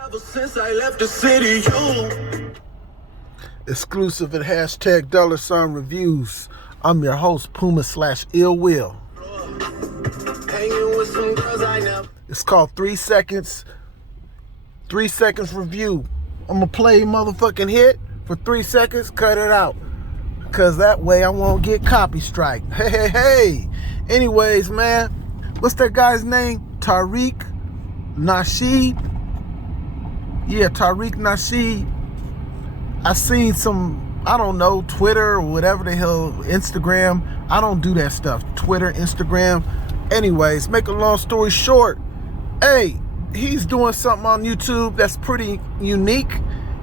Ever since I left the city, you. Exclusive at hashtag $reviews. I'm your host, Puma/Ill Will. Hanging with some girls I know. It's called 3 Seconds. 3 seconds review. I'm gonna play motherfucking hit for 3 seconds, cut it out. Cause that way I won't get copy strike. Hey. Anyways, man, what's that guy's name? Tariq Nasheed? Yeah, Tariq Nasheed. I seen some, I don't know, Twitter or whatever the hell, Instagram. I don't do that stuff. Twitter, Instagram. Anyways, make a long story short, hey, he's doing something on YouTube that's pretty unique.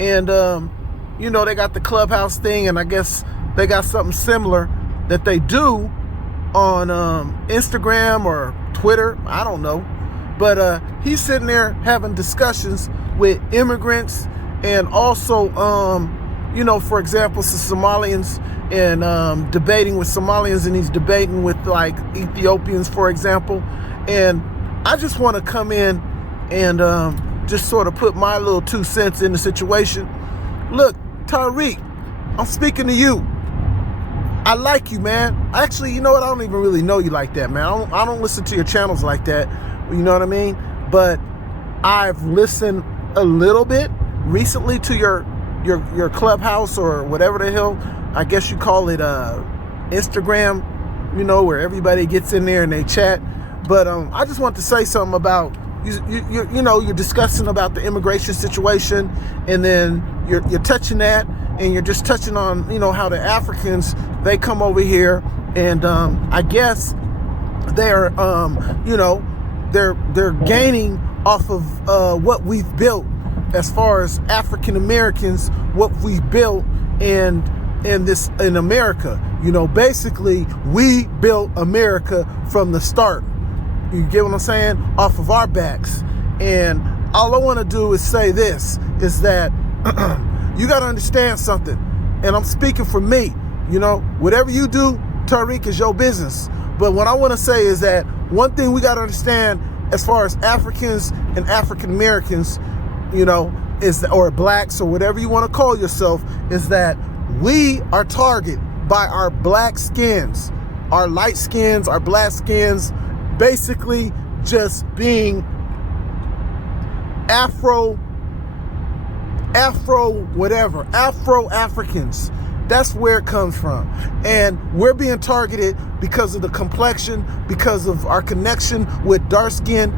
And, they got the Clubhouse thing, and I guess they got something similar that they do on Instagram or Twitter. I don't know. But he's sitting there having discussions with immigrants and also, for example, some Somalians and debating with Somalians, and he's debating with like Ethiopians, for example. And I just want to come in and just sort of put my little 2 cents in the situation. Look, Tariq, I'm speaking to you. I like you, man. Actually, you know what? I don't even really know you like that, man. I don't listen to your channels like that. You know what I mean? But I've listened a little bit recently to your Clubhouse or whatever the hell, I guess you call it Instagram, where everybody gets in there and they chat. But I just want to say something about you're discussing about the immigration situation, and then you're touching that, and you're just touching on how the Africans, they come over here, and I guess they're they're gaining off of what we've built as far as African Americans, what we've built in America. Basically we built America from the start. You get what I'm saying? Off of our backs. And all I want to do is say this, is that you got to understand something. And I'm speaking for me. Whatever you do, Tariq, is your business. But what I want to say is that one thing we got to understand as far as Africans and African Americans, or blacks or whatever you want to call yourself, is that we are targeted by our black skins, our light skins, our black skins, basically just being Afro-Africans. That's where it comes from. And we're being targeted because of the complexion, because of our connection with dark skin.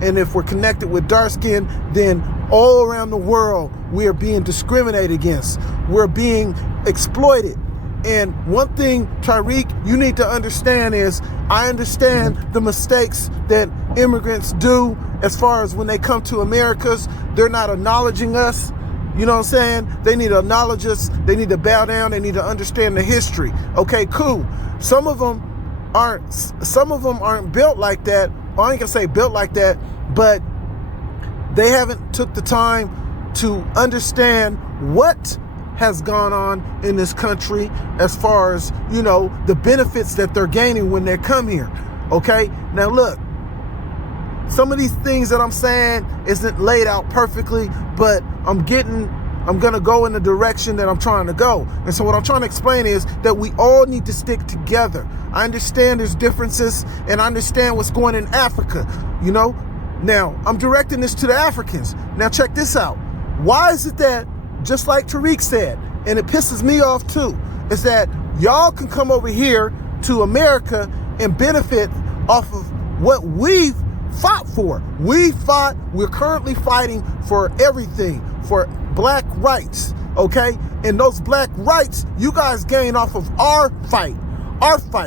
And if we're connected with dark skin, then all around the world, we are being discriminated against. We're being exploited. And one thing, Tariq, you need to understand is, I understand the mistakes that immigrants do as far as when they come to Americas. They're not acknowledging us. You know what I'm saying? They need to acknowledge us. They need to bow down. They need to understand the history. Okay, cool. Some of them aren't built like that. Well, I ain't gonna say built like that, but they haven't took the time to understand what has gone on in this country as far as, the benefits that they're gaining when they come here. Okay? Now look, some of these things that I'm saying isn't laid out perfectly, but I'm gonna go in the direction that I'm trying to go. And so what I'm trying to explain is that we all need to stick together. I understand there's differences, and I understand what's going in Africa, Now, I'm directing this to the Africans. Now check this out. Why is it that, just like Tariq said, and it pisses me off too, is that y'all can come over here to America and benefit off of what we've fought for. We're currently fighting for everything, for black rights, okay? And those black rights, you guys gain off of our fight.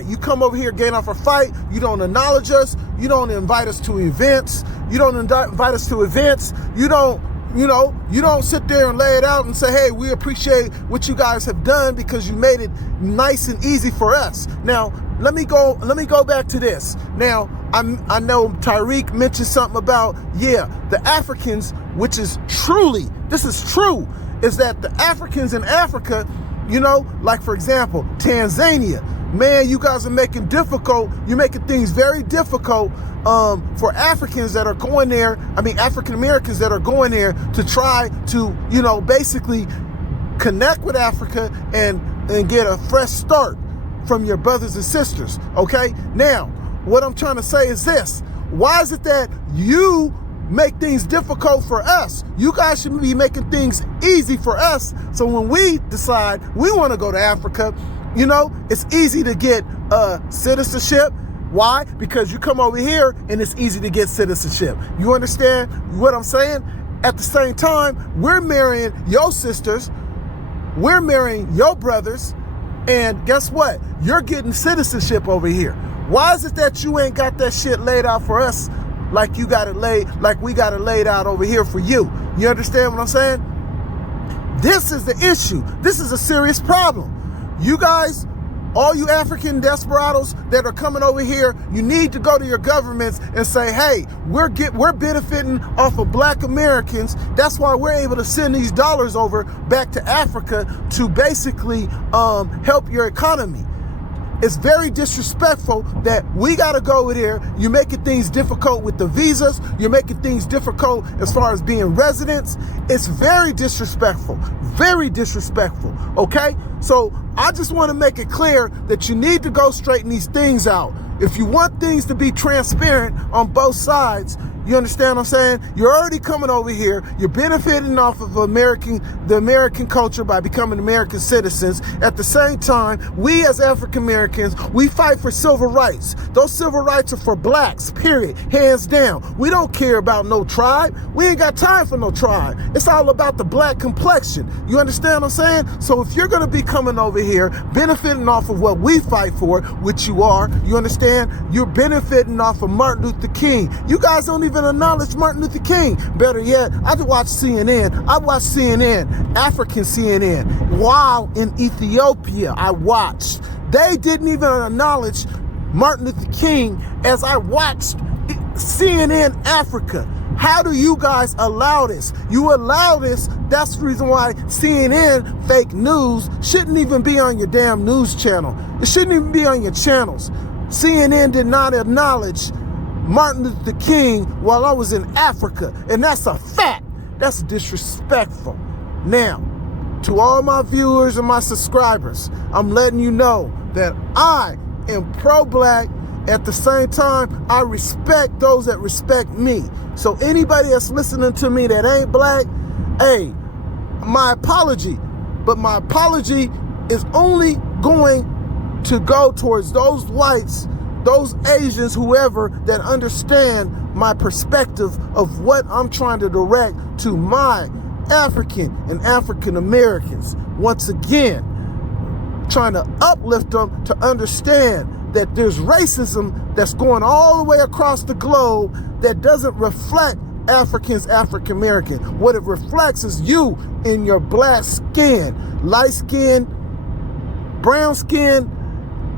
You come over here, gain off our fight. You don't acknowledge us. You don't invite us to events. You don't sit there and lay it out and say, hey, we appreciate what you guys have done because you made it nice and easy for us. Now, let me go back to this. Now, I know Tariq mentioned something about, the Africans, which is truly, this is true, is that the Africans in Africa, like, for example, Tanzania, man, you guys are making things very difficult for Africans that are going there. I mean, African Americans that are going there to try to, basically connect with Africa and get a fresh start from your brothers and sisters. Okay. Now, what I'm trying to say is this: why is it that you make things difficult for us? You guys should be making things easy for us. So when we decide we want to go to Africa, it's easy to get citizenship. Why? Because you come over here and it's easy to get citizenship. You understand what I'm saying? At the same time, we're marrying your sisters, we're marrying your brothers, and guess what? You're getting citizenship over here. Why is it that you ain't got that shit laid out for us like we got it laid out over here for you? You understand what I'm saying? This is the issue. This is a serious problem. You guys, all you African desperados that are coming over here, you need to go to your governments and say, hey, we're benefiting off of black Americans. That's why we're able to send these dollars over back to Africa to basically help your economy. It's very disrespectful that we got to go over there. You're making things difficult with the visas. You're making things difficult as far as being residents. It's very disrespectful, okay? So I just want to make it clear that you need to go straighten these things out. If you want things to be transparent on both sides, you understand what I'm saying? You're already coming over here. You're benefiting off of the American culture by becoming American citizens. At the same time, we as African Americans, we fight for civil rights. Those civil rights are for blacks, period, hands down. We don't care about no tribe. We ain't got time for no tribe. It's all about the black complexion. You understand what I'm saying? So if you're going to be coming over here, benefiting off of what we fight for, which you are, you understand? You're benefiting off of Martin Luther King. You guys don't even acknowledge Martin Luther King. Better yet, I watch CNN. I watch CNN, African CNN. While in Ethiopia, I watched. They didn't even acknowledge Martin Luther King as I watched CNN Africa. How do you guys allow this? You allow this. That's the reason why CNN fake news shouldn't even be on your damn news channel. It shouldn't even be on your channels. CNN did not acknowledge Martin Luther King while I was in Africa, and that's a fact. That's disrespectful. Now, to all my viewers and my subscribers, I'm letting you know that I am pro-black. At the same time, I respect those that respect me. So anybody that's listening to me that ain't black, hey, my apology. But my apology is only going to go towards those whites, those Asians, whoever that understand my perspective of what I'm trying to direct to my African and African Americans. Once again, trying to uplift them to understand that there's racism that's going all the way across the globe that doesn't reflect Africans, African American. What it reflects is you in your black skin, light skin, brown skin.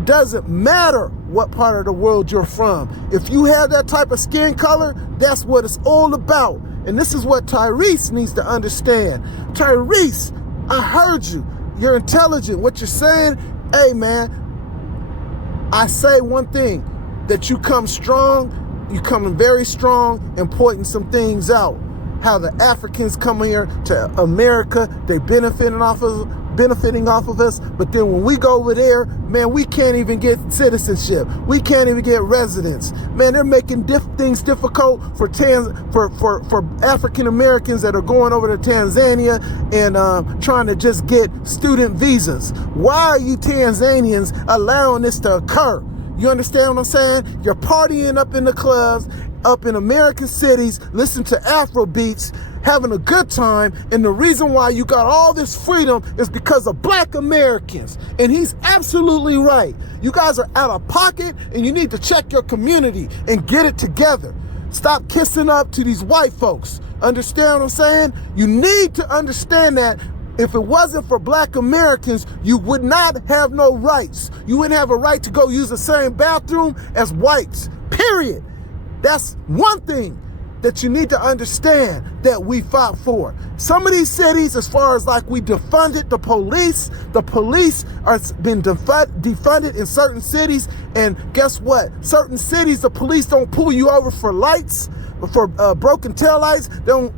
Doesn't matter what part of the world you're from. If you have that type of skin color, that's what it's all about. And this is what Tyrese needs to understand. Tyrese, I heard you. You're intelligent. What you're saying, hey man, I say one thing, that you come strong, you come very strong and pointing some things out. How the Africans come here to America, they benefiting off of us, but then when we go over there, man, we can't even get citizenship. We can't even get residence. Man, they're making things difficult for African Americans that are going over to Tanzania and trying to just get student visas. Why are you Tanzanians allowing this to occur? You understand what I'm saying? You're partying up in the clubs, up in American cities, listening to Afro beats, having a good time, and the reason why you got all this freedom is because of black Americans. And he's absolutely right. You guys are out of pocket, and you need to check your community and get it together. Stop kissing up to these white folks. Understand what I'm saying? You need to understand that if it wasn't for black Americans, you would not have no rights. You wouldn't have a right to go use the same bathroom as whites, period. That's one thing. that you need to understand that we fought for. Some of these cities, as far as like we defunded the police are been defunded in certain cities, and guess what? Certain cities, the police don't pull you over for lights, for broken taillights.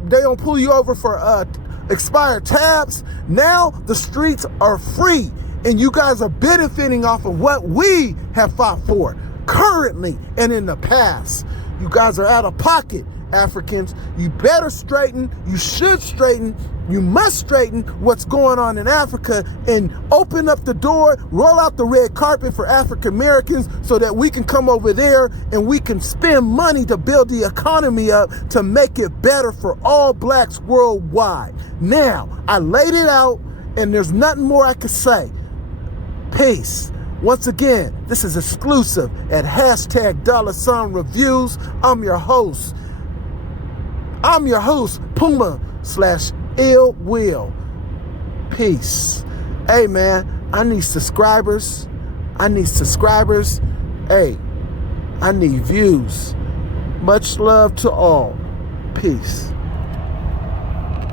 They don't pull you over for expired tabs. Now the streets are free, and you guys are benefiting off of what we have fought for currently and in the past. You guys are out of pocket, Africans. You better straighten, you should straighten, you must straighten what's going on in Africa and open up the door, roll out the red carpet for African Americans so that we can come over there and we can spend money to build the economy up to make it better for all blacks worldwide. Now, I laid it out and there's nothing more I could say. Peace. Once again, this is exclusive at #$reviews. I'm your host, Puma/Ill Will. Peace. Hey, man, I need subscribers. Hey, I need views. Much love to all. Peace.